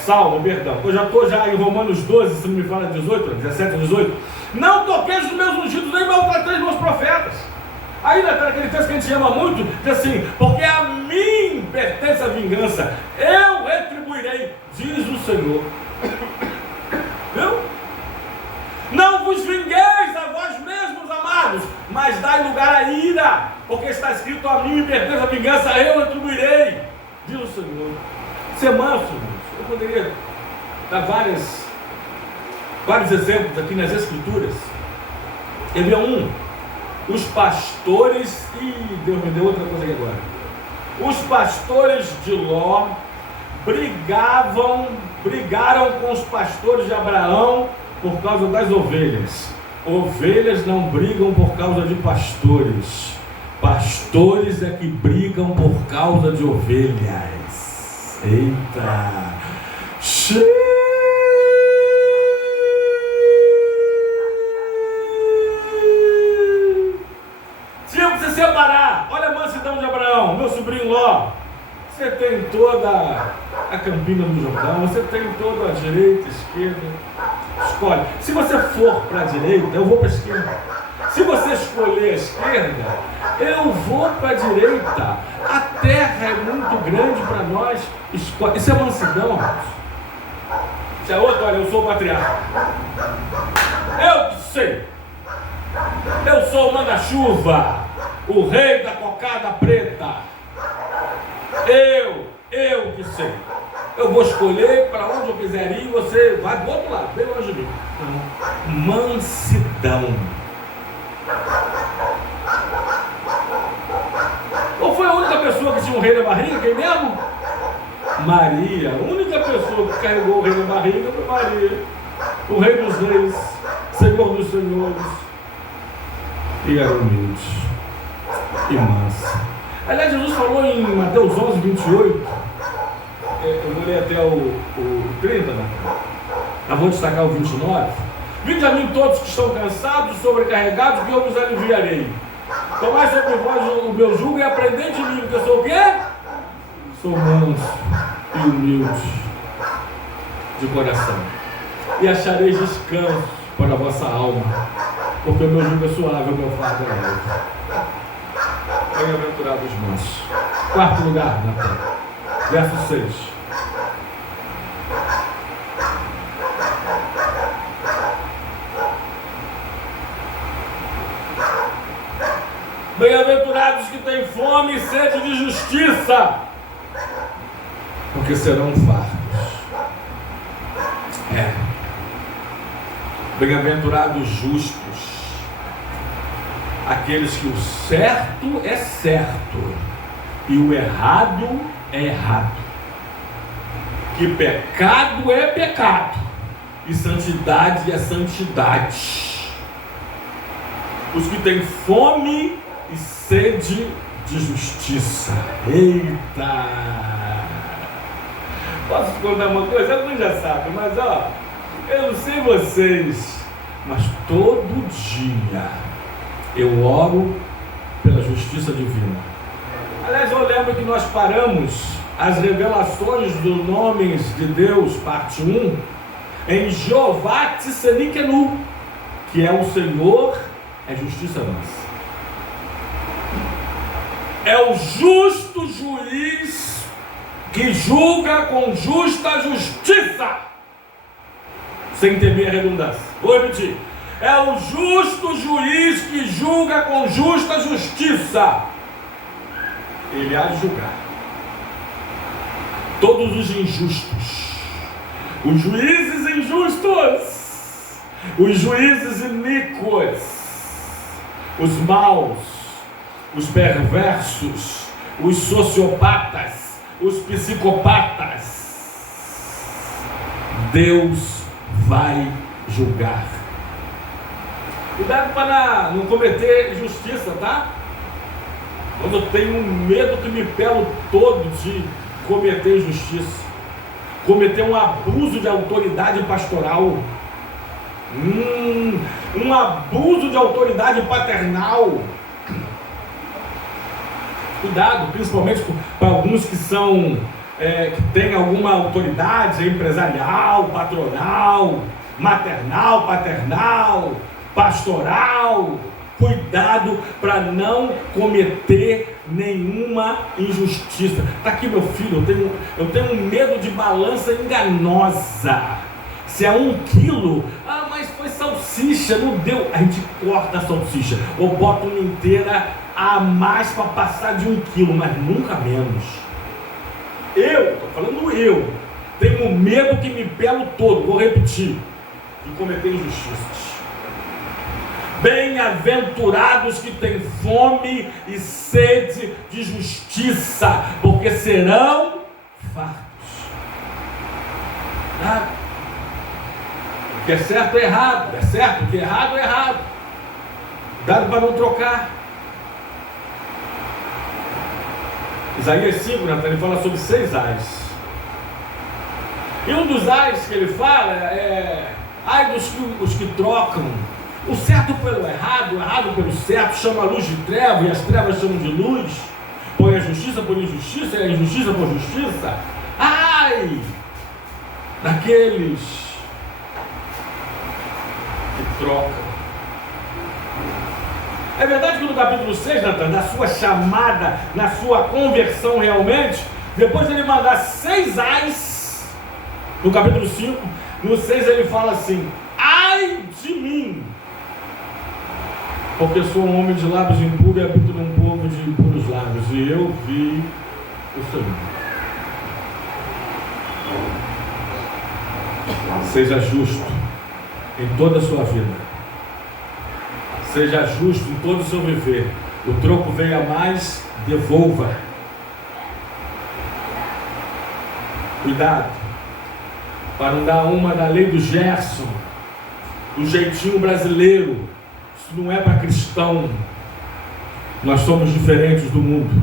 Salmo, perdão. Eu já estou em Romanos 12, se não me fala 18, 17, 18. Não toqueis os meus ungidos, nem maltrateis os meus profetas. Aí naquele texto que a gente ama muito, diz assim: porque a mim pertence a vingança, eu retribuirei, diz o Senhor. Viu? Não vos vingueis a vós mesmos, amados, mas dai lugar à ira, porque está escrito: a mim me pertence a vingança, eu retribuirei, diz o Senhor. Ser manso, eu poderia dar vários exemplos aqui nas Escrituras. Eu vi os pastores, Deus me deu outra coisa aqui agora. Os pastores de Ló brigaram com os pastores de Abraão por causa das ovelhas. Ovelhas não brigam por causa de pastores. Pastores é que brigam por causa de ovelhas. Eita! Se eu se separar, olha a mansidão de Abraão, meu sobrinho Ló. Você tem toda a campina do Jordão, você tem toda a direita, a esquerda. Escolhe. Se você for para a direita, eu vou para a esquerda. Se você escolher a esquerda, eu vou para a direita. A terra é muito grande para nós. Escolhe. Isso é mansidão, irmãos. Isso é outra, olha, eu sou o patriarca. Eu que sei. Eu sou o manda-chuva, o rei da cocada preta. Eu que sei. Eu vou escolher para onde eu quiser ir e você vai do outro lado, bem longe de mim. Não. Mansidão. Qual foi a única pessoa que tinha um rei na barriga? Quem mesmo? Maria. A única pessoa que carregou o rei na barriga foi Maria. O rei dos reis, Senhor dos senhores. E era humilde e mansa. Aliás, Jesus falou em Mateus 11, 28. Eu vou ler até o 30, né? Eu vou destacar o 29. Vinde a mim todos que estão cansados, sobrecarregados, que eu vos aliviarei. Tomai sobre vós o meu jugo e aprendei de mim, porque eu sou o quê? Sou manso e humilde de coração. E achareis descanso para a vossa alma, porque o meu jugo é suave, o meu fardo é leve. Bem-aventurados os mansos. Quarto lugar, Natan. Verso 6. Bem-aventurados que têm fome e sede de justiça, porque serão fartos. Bem-aventurados justos, aqueles que o certo é certo e o errado é errado, que pecado é pecado e santidade é santidade. Os que têm fome e sede de justiça. Eita! Posso te contar uma coisa? Alguns já sabem, mas eu não sei vocês, mas todo dia eu oro pela justiça divina. Aliás, eu lembro que nós paramos as revelações dos nomes de Deus, parte 1, em Jeová Tsidkenu, que é o Senhor, é justiça nossa. É o justo juiz que julga com justa justiça, sem temer a redundância. Vou repetir. É o justo juiz que julga com justa justiça. Ele há de julgar todos os injustos, os juízes injustos, os juízes iníquos, os maus, os perversos, os sociopatas, os psicopatas. Deus vai julgar. Cuidado para não cometer injustiça, tá? Quando eu tenho um medo que me pelo todo de cometer injustiça, cometer um abuso de autoridade pastoral, um abuso de autoridade paternal. Cuidado, principalmente para alguns que são que têm alguma autoridade empresarial, patronal, maternal, paternal, pastoral. Cuidado para não cometer nenhuma injustiça. Está aqui meu filho, eu tenho um medo de balança enganosa. Se é 1 quilo, mas foi salsicha, não deu. A gente corta a salsicha, ou bota uma inteira a mais para passar de 1 quilo, mas nunca menos. Estou falando eu, tenho medo que me pelo todo, vou repetir, de cometer injustiças. Bem-aventurados que têm fome e sede de justiça, porque serão fartos. O que é certo é errado, o que é errado é errado. Dado para não trocar. Isaías 5, Natan, ele fala sobre 6 ais. E um dos ais que ele fala ai dos que trocam o certo pelo errado, o errado pelo certo, chama a luz de treva e as trevas chamam de luz, põe a justiça por injustiça e a injustiça por justiça. Ai daqueles que trocam. É verdade que no capítulo 6, Natan, na sua chamada, na sua conversão realmente, depois ele mandar 6 ais, no capítulo 5, no 6 ele fala assim: ai de mim, porque sou um homem de lábios impuros e habito num povo de impuros lábios, e eu vi o Senhor. Seja justo, em toda a sua vida. Seja justo em todo o seu viver. O troco veio a mais, devolva. Cuidado, para não dar uma da lei do Gerson, do jeitinho brasileiro. Isso não é para cristão. Nós somos diferentes do mundo.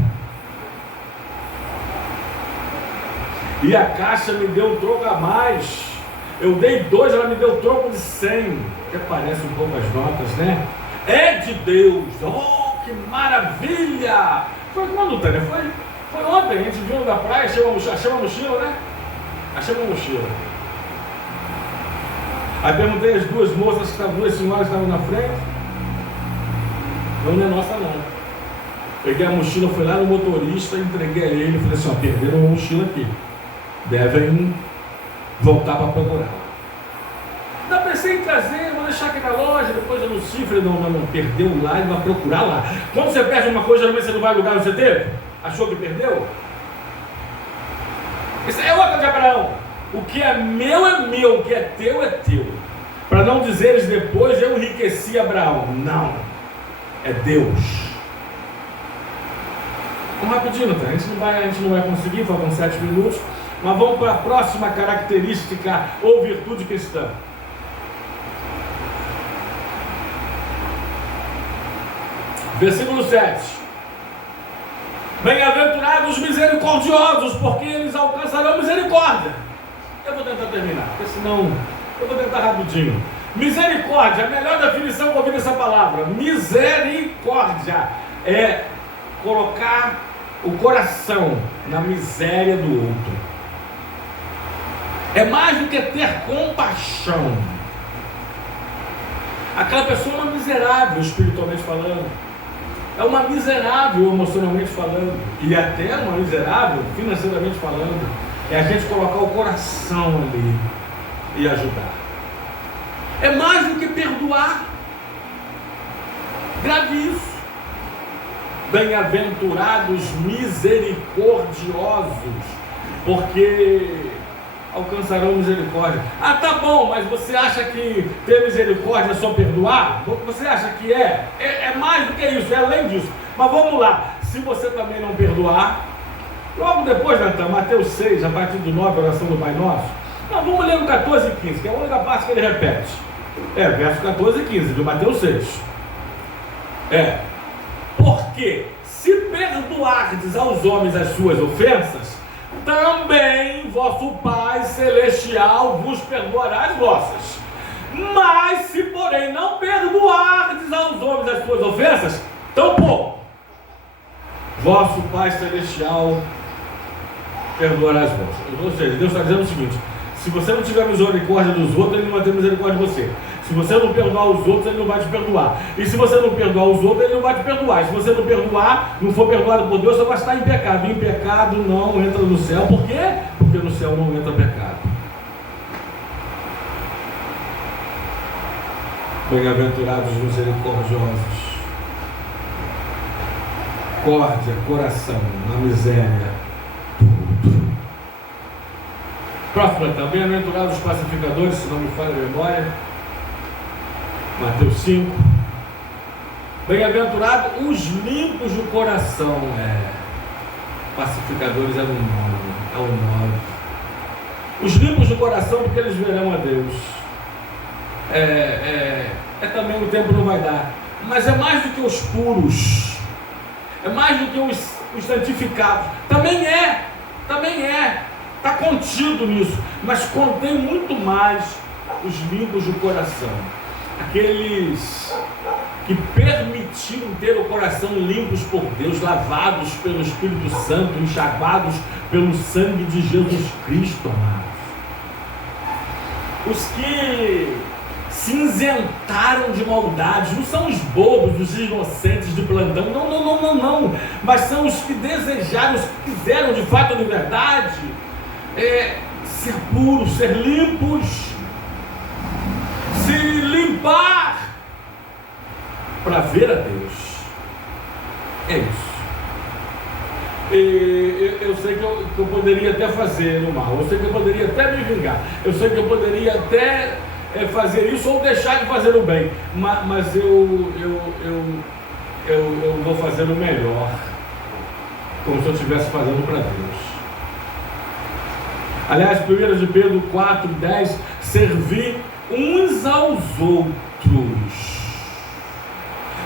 E a Caixa me deu um troco a mais. Eu dei 2, ela me deu troco de 100. Que parece um pouco as notas, né? É de Deus. Oh, que maravilha! Foi quando, Tânia? Foi ontem. A gente viu da praia, achamos a mochila, né? Achamos a mochila. Aí perguntei às duas moças, duas senhoras que estavam na frente. Não é nossa, não. Peguei a mochila, fui lá no motorista, entreguei a ele e falei assim: ó, perderam uma mochila aqui. Devem voltar para procurar. Não, pensei em trazer, vou deixar aqui na loja, depois eu anuncio. Falei: não, perdeu lá, ele vai procurar lá. Quando você perde uma coisa, geralmente você não vai ao lugar onde você teve? Achou que perdeu? Isso é outra de Abraão. O que é meu, o que é teu. Para não dizeres depois, eu enriqueci Abraão. Não, é Deus. Vamos rapidinho, tá? A gente não vai conseguir, faltam 7 minutos. Mas vamos para a próxima característica ou virtude cristã. Versículo 7. Bem-aventurados os misericordiosos, porque eles alcançarão misericórdia. Eu vou tentar terminar, porque senão eu vou tentar rapidinho. Misericórdia, a melhor definição que eu ouvi dessa palavra. Misericórdia é colocar o coração na miséria do outro. É mais do que ter compaixão. Aquela pessoa é uma miserável espiritualmente falando, é uma miserável emocionalmente falando, e até uma miserável financeiramente falando. É a gente colocar o coração ali e ajudar. É mais do que perdoar. Grave isso. Bem-aventurados misericordiosos, porque alcançarão misericórdia. Ah, tá bom, mas você acha que ter misericórdia é só perdoar? Você acha que é mais do que isso, é além disso. Mas vamos lá, se você também não perdoar, logo depois, Natan, Mateus 6, a partir do 9, a oração do Pai Nosso. Não, vamos ler o 14 e 15, que é a única parte que ele repete. Verso 14 e 15, de Mateus 6. Porque se perdoardes aos homens as suas ofensas, também vosso Pai Celestial vos perdoará as vossas. Mas se porém não perdoardes aos homens as suas ofensas, tampouco vosso Pai Celestial perdoará as vossas. Ou seja, Deus está dizendo o seguinte: se você não tiver misericórdia dos outros, Ele não vai ter misericórdia de você. Se você não perdoar os outros, Ele não vai te perdoar. E se você não perdoar os outros, Ele não vai te perdoar. E se você não perdoar, não for perdoado por Deus, você vai estar em pecado. E em pecado não entra no céu. Por quê? Porque no céu não entra pecado. Bem-aventurados misericordiosos. Córdia, coração, na miséria, tudo. Próxima também, bem-aventurados os pacificadores, se não me falha a memória. Mateus 5. Bem-aventurados os limpos do coração. Pacificadores é o 9. Os limpos do coração, porque eles verão a Deus. Também o tempo não vai dar. Mas é mais do que os puros. É mais do que os santificados. Também é. Está contido nisso. Mas contém muito mais os limpos do coração. Aqueles que permitiram ter o coração limpos por Deus, lavados pelo Espírito Santo, enxaguados pelo sangue de Jesus Cristo, amados. Os que se isentaram de maldade, não são os bobos, os inocentes de plantão, não, mas são os que desejaram, os que quiseram de fato de verdade ser puros, ser limpos, se limpar para ver a Deus. É isso. Eu sei que eu poderia até fazer no mal, eu sei que eu poderia até me vingar, eu sei que eu poderia até fazer isso ou deixar de fazer o bem, mas eu vou fazer o melhor, como se eu estivesse fazendo para Deus. Aliás, 1 de Pedro 4:10, servir uns aos outros,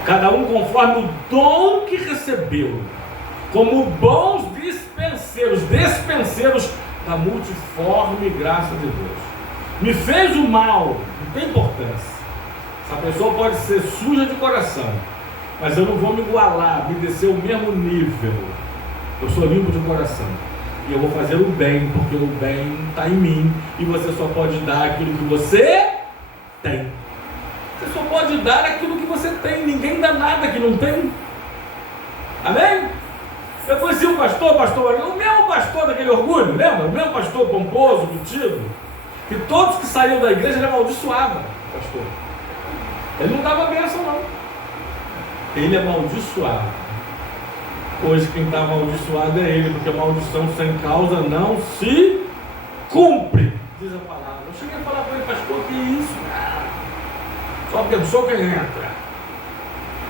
cada um conforme o dom que recebeu, como bons dispenseiros da multiforme graça de Deus. Me fez o mal, não tem importância. Essa pessoa pode ser suja de coração, mas eu não vou me igualar, me descer o mesmo nível. Eu sou limpo de coração e eu vou fazer o bem, porque o bem está em mim e você só pode dar aquilo que você tem. Você só pode dar aquilo que você tem. Ninguém dá nada que não tem. Amém? Eu conheci um pastor, o mesmo pastor daquele orgulho, lembra? O mesmo pastor pomposo, metido, que todos que saíam da igreja ele amaldiçoava, pastor. Ele não dava bênção, não. Ele amaldiçoava. Hoje quem está amaldiçoado é ele, porque a maldição sem causa não se cumpre, diz a palavra. Eu cheguei a falar para ele, pastor, que isso? Só pensou quem entra.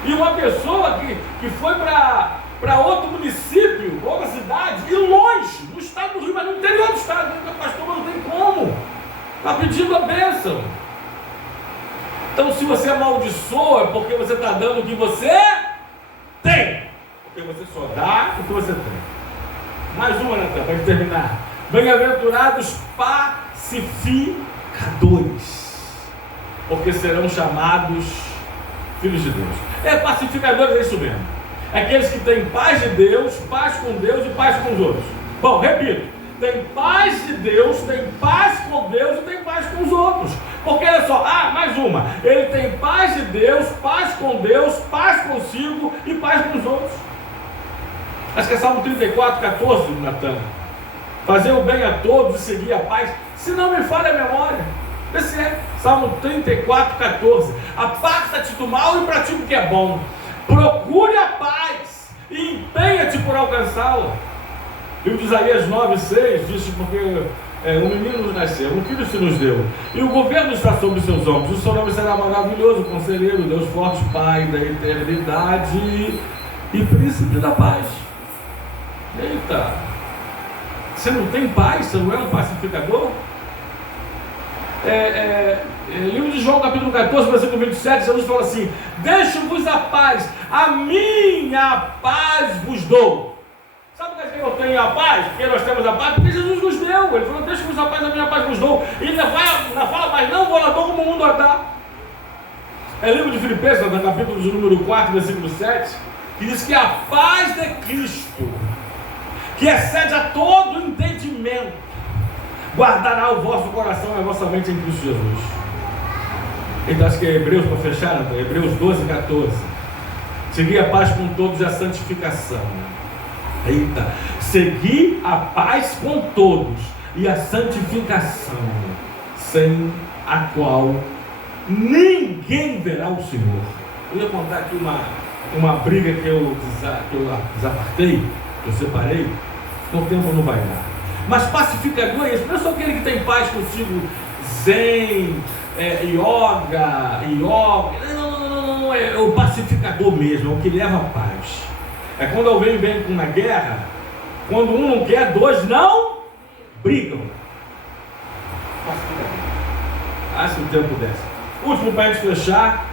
E uma pessoa que foi para outro município, outra cidade, e longe, no estado do Rio, mas no interior do estado, pastor, não tem como. Está pedindo a bênção. Então, se você amaldiçoa, é porque você está dando o que você tem. Porque você só dá o que você tem. Mais uma, Natan, para terminar. Bem-aventurados pacificadores, porque serão chamados filhos de Deus. Pacificadores é isso mesmo. É aqueles que têm paz de Deus, paz com Deus e paz com os outros. Bom, repito. Tem paz de Deus, tem paz com Deus e tem paz com os outros. Porque olha só, mais uma. Ele tem paz de Deus, paz com Deus, paz consigo e paz com os outros. Acho que é Salmo 34:14, Natan. Fazer o bem a todos e seguir a paz. Se não me falha a memória. Esse é Salmo 34:14. Aparta-te do mal e pratica o que é bom. Procure a paz e empenha-te por alcançá-la. Livro de Isaías 9:6 diz: porque um menino nos nasceu, um filho se nos deu, e o governo está sobre seus ombros. O seu nome será maravilhoso, conselheiro, Deus forte, Pai da eternidade e príncipe da paz. Eita! Você não tem paz? Você não é um pacificador? Livro de João, capítulo 14, versículo 27, Jesus fala assim: deixo-vos a paz, a minha paz vos dou. Sabe por que eu tenho a paz? Porque nós temos a paz, porque Jesus nos deu. Ele falou: deixa-vos a paz, a minha paz vos dou. E ele fala, mas não vou lá como o mundo a dar. Livro de Filipenses, no capítulo de número 4, versículo 7, que diz que a paz de Cristo, que excede a todo entendimento, guardará o vosso coração e a vossa mente em Cristo Jesus. Então acho que é Hebreus, para fechar, Hebreus 12:14. Seguir a paz com todos e a santificação. Eita, seguir a paz com todos e a santificação, sem a qual ninguém verá o Senhor. Eu ia contar aqui uma briga que eu desapartei, que eu separei, então o tempo não vai dar. Mas pacificador é isso, não é só aquele que tem paz consigo, zen, yoga, não, é o pacificador mesmo, é o que leva a paz. É quando alguém vem com uma guerra, quando um não quer, dois não brigam. Se o tempo desce. Último para a gente fechar,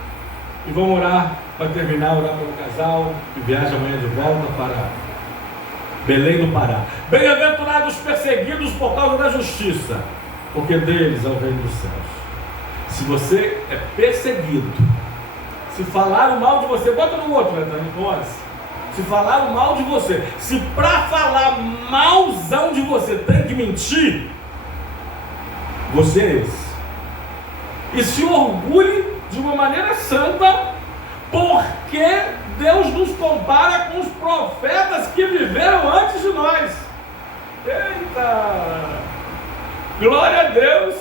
e vamos orar para terminar, orar pelo casal que viaja amanhã de volta para Belém do Pará. Bem-aventurados perseguidos por causa da justiça, porque deles é o reino dos céus. Se você é perseguido, se falaram mal de você, bota no outro, se falaram mal de você, se para falar malzão de você tem que mentir, você é esse. E se orgulhe de uma maneira santa, porque Deus nos compara com os profetas que viveram antes de nós. Eita! Glória a Deus!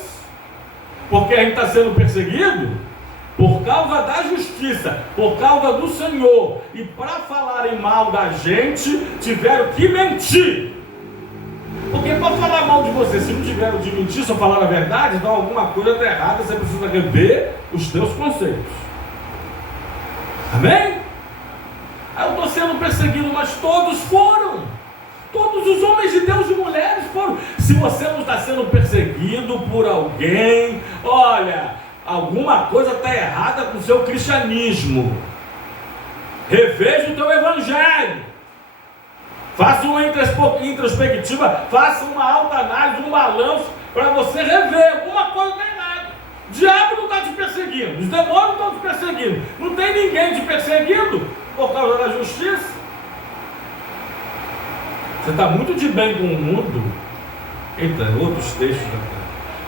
Porque a gente está sendo perseguido por causa da justiça, por causa do Senhor. E para falarem mal da gente, tiveram que mentir. Porque para falar mal de você, se não tiver de mentir, só falar a verdade, então alguma coisa está errada, você precisa rever os teus conceitos. Amém? Aí eu estou sendo perseguido, mas todos foram. Todos os homens de Deus e mulheres foram. Se você não está sendo perseguido por alguém, olha, alguma coisa está errada com o seu cristianismo. Reveja o teu evangelho. Faça uma introspectiva, faça uma autoanálise, um balanço, para você rever. Alguma coisa está errada. O diabo não está te perseguindo, os demônios não estão te perseguindo. Não tem ninguém te perseguindo por causa da justiça. Você está muito de bem com o mundo. Eita, outros textos.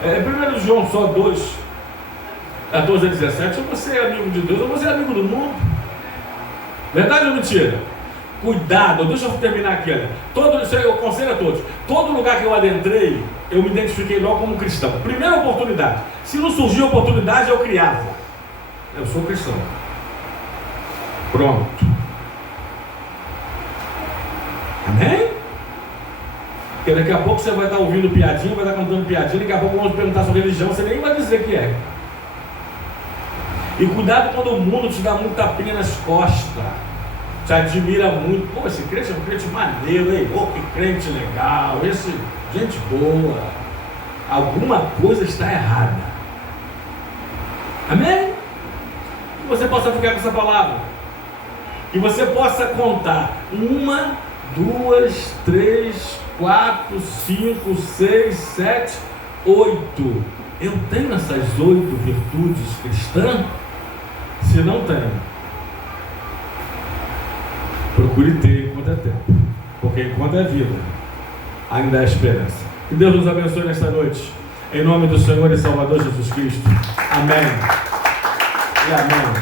1 João só 2, 14 a 17. Ou você é amigo de Deus, ou você é amigo do mundo. Verdade ou mentira? Cuidado, deixa eu terminar aqui. Olha. Isso aí eu aconselho a todos. Todo lugar que eu adentrei, eu me identifiquei logo como cristão. Primeira oportunidade. Se não surgir oportunidade, eu criava. Eu sou cristão. Pronto. Amém? Porque daqui a pouco você vai estar ouvindo piadinha, vai estar cantando piadinha, daqui a pouco vão te perguntar sobre religião, você nem vai dizer que é. E cuidado quando o mundo te dá muito tapinha nas costas, te admira muito. Pô, esse crente é um crente maneiro, hein? Pô, que crente legal, esse gente boa. Alguma coisa está errada. Amém? Que você possa ficar com essa palavra. Que você possa contar 1, 2, 3, 4, 5, 6, 7, 8. Eu tenho essas 8 virtudes cristãs? Se não tenho, procure ter enquanto é tempo, porque enquanto é vida, ainda há esperança. Que Deus nos abençoe nesta noite, em nome do Senhor e Salvador Jesus Cristo. Amém e amém.